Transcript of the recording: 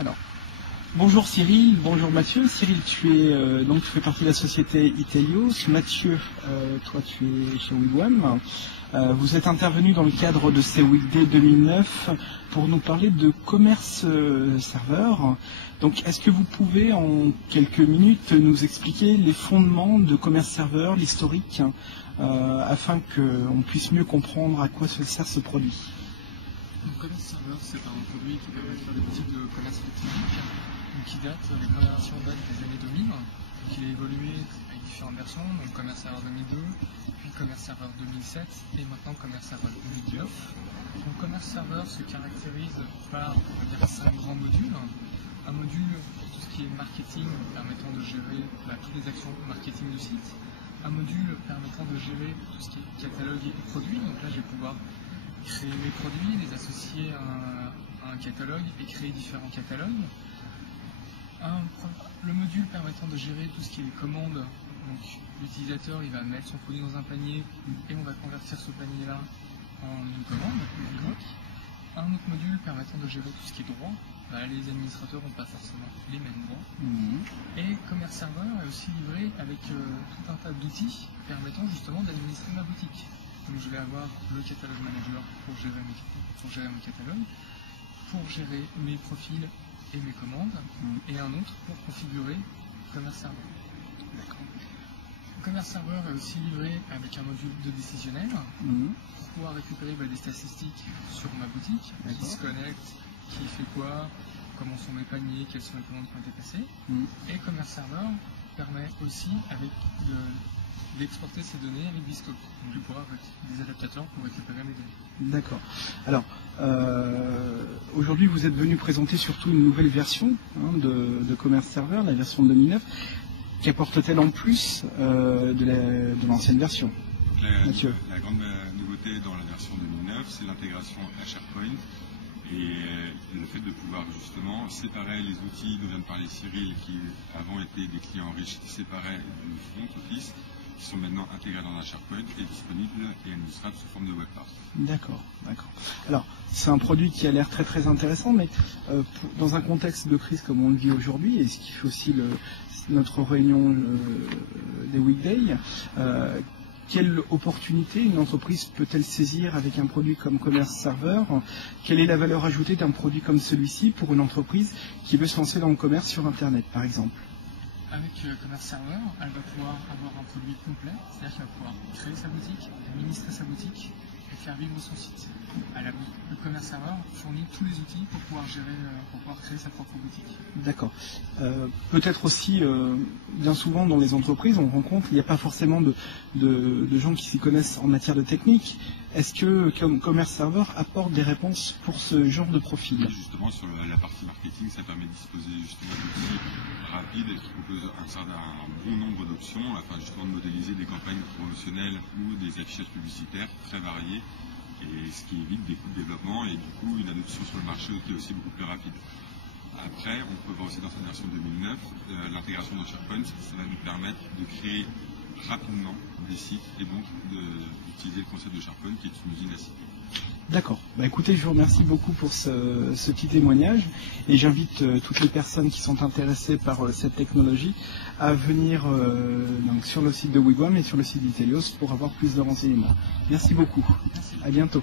Alors, bonjour Cyril, bonjour Mathieu. Cyril, tu fais partie de la société Itelios. Mathieu, toi tu es chez Wigwam. Vous êtes intervenu dans le cadre de ces Weekday 2009 pour nous parler de commerce serveur. Donc, est-ce que vous pouvez en quelques minutes nous expliquer les fondements de commerce serveur, l'historique, afin qu'on puisse mieux comprendre à quoi se sert ce produit? Le commerce serveur, c'est un produit qui permet de faire des boutiques de commerce électronique, qui date, les premières versions datent des années 2000, donc il a évolué avec différentes versions, donc commerce serveur 2002, puis commerce serveur 2007 et maintenant commerce serveur 2019. Donc commerce serveur se caractérise par 5 grands modules. Un module pour tout ce qui est marketing permettant de gérer toutes les actions marketing du site. Un module permettant de gérer tout ce qui est catalogue et produits, donc là je vais pouvoir créer mes produits, les associer à un catalogue et créer différents catalogues. Le module permettant de gérer tout ce qui est les commandes, donc l'utilisateur il va mettre son produit dans un panier et on va convertir ce panier là en une commande, une bloc. Un autre module permettant de gérer tout ce qui est droit, les administrateurs n'ont pas forcément les mêmes droits. Et commerce serveur est aussi livré avec tout un tas d'outils permettant justement d'administrer ma boutique. Donc je vais avoir le catalogue manager pour gérer mon catalogue, pour gérer mes profils et mes commandes, et un autre pour configurer commerce serveur. Commerce serveur est aussi livré avec un module de décisionnel pour pouvoir récupérer des statistiques sur ma boutique, qui se connecte, qui fait quoi, comment sont mes paniers, quelles sont les commandes qui ont été passées. Et commerce serveur permet aussi d'exporter ces données avec Viscope. Donc je pourrai avec des adaptateurs pour récupérer mes données. D'accord. Alors, aujourd'hui vous êtes venu présenter surtout une nouvelle version de commerce serveur, la version 2009. Qu'apporte-t-elle en plus de l'ancienne version? Mathieu. La grande nouveauté dans la version 2009, c'est l'intégration à SharePoint et le fait de pouvoir justement séparer les outils dont vient de parler Cyril, qui avant étaient des clients riches qui séparaient du front office, qui sont maintenant intégrés dans un SharePoint et disponibles et administrables sous forme de webpack. D'accord, d'accord. Alors, c'est un produit qui a l'air très très intéressant, mais dans un contexte de crise comme on le vit aujourd'hui, et ce qui fait aussi notre réunion des Weekdays, quelle opportunité une entreprise peut-elle saisir avec un produit comme commerce serveur? Quelle est la valeur ajoutée d'un produit comme celui-ci pour une entreprise qui veut se lancer dans le commerce sur Internet, par exemple? Avec commerce serveur, elle va pouvoir avoir un produit complet, c'est-à-dire qu'elle va pouvoir créer sa boutique, administrer sa boutique et faire vivre son site. Le commerce serveur fournit tous les outils pour pouvoir créer sa propre boutique. D'accord. Peut-être aussi, bien souvent dans les entreprises, on rencontre, il n'y a pas forcément de gens qui s'y connaissent en matière de technique. Est-ce que commerce serveur apporte des réponses pour ce genre de profil? Justement, sur la partie marketing, ça permet de disposer justement d'outils rapides qui proposent un bon nombre d'options, afin justement de modéliser des campagnes promotionnelles ou des affichages publicitaires très variés, et ce qui évite des coûts de développement et du coup une adoption sur le marché qui est aussi beaucoup plus rapide. Après, on peut voir aussi dans cette version 2009, l'intégration de SharePoint, ça va nous permettre de créer rapidement des sites et donc d'utiliser le concept de SharePoint qui est une usine à sites. D'accord. Écoutez, je vous remercie beaucoup pour ce petit témoignage et j'invite toutes les personnes qui sont intéressées par cette technologie à venir sur le site de Wigwam et sur le site d'Itelios pour avoir plus de renseignements. Merci beaucoup. Merci. À bientôt.